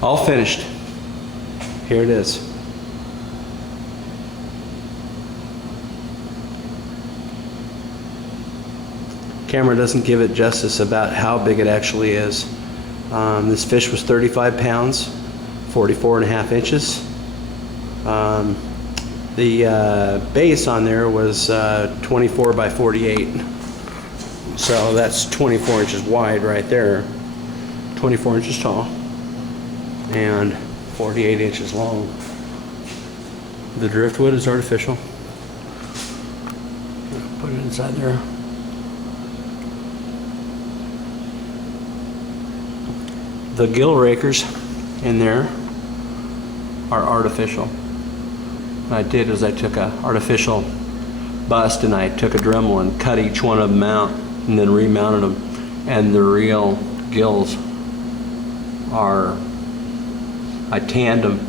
All finished. Here it is. Camera doesn't give it justice about how big it actually is. This fish was 35 pounds, 44.5 inches. The base on there was 24 by 48. So that's 24 inches wide right there, 24 inches tall, and 48 inches long. The driftwood is artificial. Put it inside there. The gill rakers in there are artificial. What I did is I took an artificial bust and I took a Dremel and cut each one of them out and then remounted them. And the real gills are, I tanned them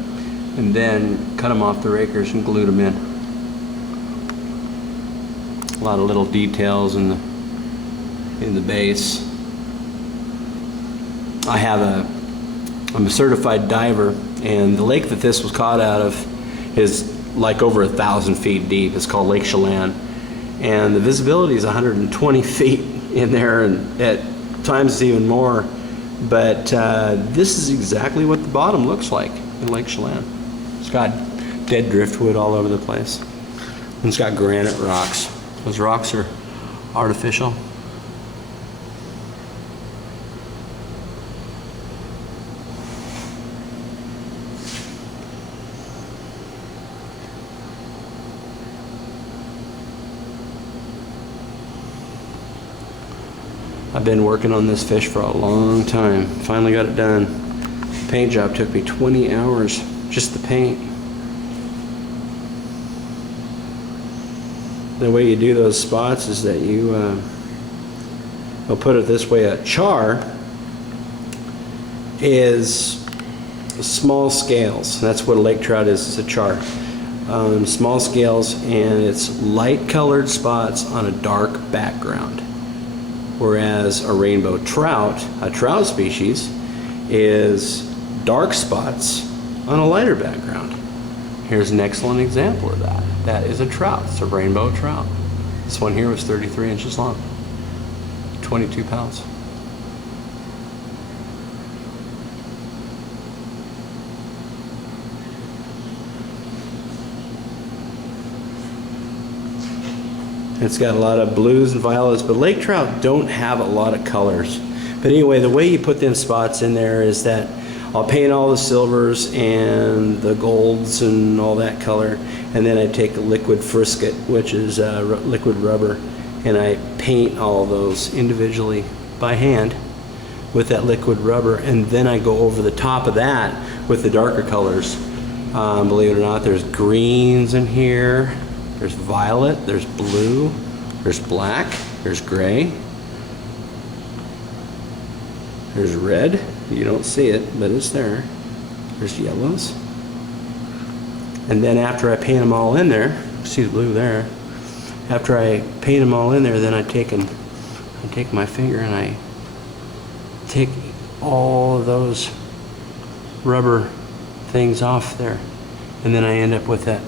and then cut them off the rakers and glued them in. A lot of little details in the base. I'm a certified diver, and the lake that this was caught out of is like over 1,000 feet deep. It's called Lake Chelan, and the visibility is 120 feet in there, and at times it's even more. But this is exactly what the bottom looks like in Lake Chelan. It's got dead driftwood all over the place, and it's got granite rocks. Those rocks are artificial. I've been working on this fish for a long time. Finally got it done. The paint job took me 20 hours, just the paint. The way you do those spots is that you, I'll put it this way, a char is small scales. That's what a lake trout is, it's a char. Small scales, and it's light colored spots on a dark background. Whereas a rainbow trout, a trout species, is dark spots on a lighter background. Here's an excellent example of that. That is a trout. It's a rainbow trout. This one here was 33 inches long, 22 pounds. It's got a lot of blues and violets, but lake trout don't have a lot of colors. But anyway, the way you put them spots in there is that I'll paint all the silvers and the golds and all that color, and then I take a liquid frisket, which is liquid rubber, and I paint all those individually by hand with that liquid rubber, and then I go over the top of that with the darker colors. Believe it or not, there's greens in here. There's violet, there's blue, there's black, there's gray, there's red. You don't see it, but it's there. There's yellows. And then after I paint them all in there, see the blue there. After I paint them all in there, then I take my finger and I take all of those rubber things off there. And then I end up with that,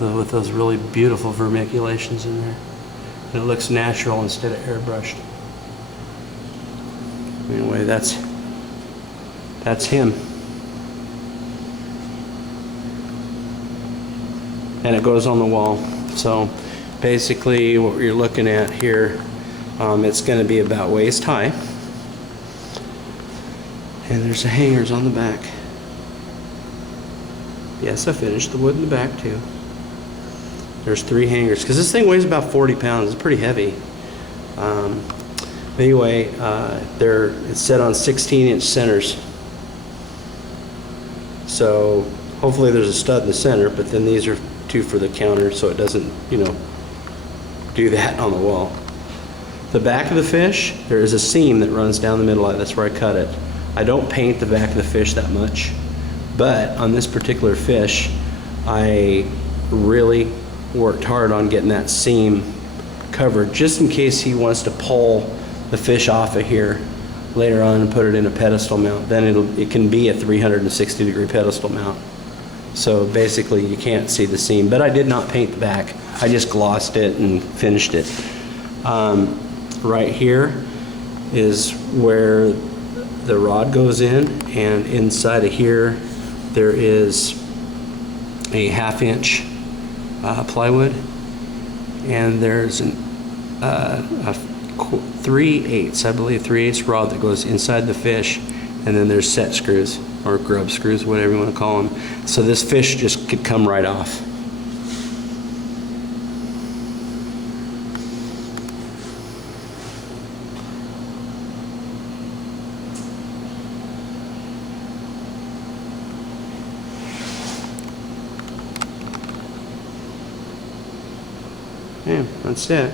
with those really beautiful vermiculations in there. And it looks natural instead of airbrushed. Anyway, that's him. And it goes on the wall. So basically what you're looking at here, it's going to be about waist high. And there's the hangers on the back. Yes, I finished the wood in the back too. There's 3 hangers, because this thing weighs about 40 pounds. It's pretty heavy. Anyway, it's set on 16-inch centers. So hopefully there's a stud in the center, but then these are 2 for the counter, so it doesn't, do that on the wall. The back of the fish, there is a seam that runs down the middle. That's where I cut it. I don't paint the back of the fish that much, but on this particular fish, I really worked hard on getting that seam covered, just in case he wants to pull the fish off of here. later on and put it in a pedestal mount. Then it can be a 360-degree pedestal mount. So basically you can't see the seam, but I did not paint the back. I just glossed it and finished it. Right here is where the rod goes in, and inside of here there is a 1/2 inch plywood, and there's a 3/8, I believe 3/8 rod that goes inside the fish, and then there's set screws or grub screws, whatever you want to call them. So this fish just could come right off. Yeah, that's it.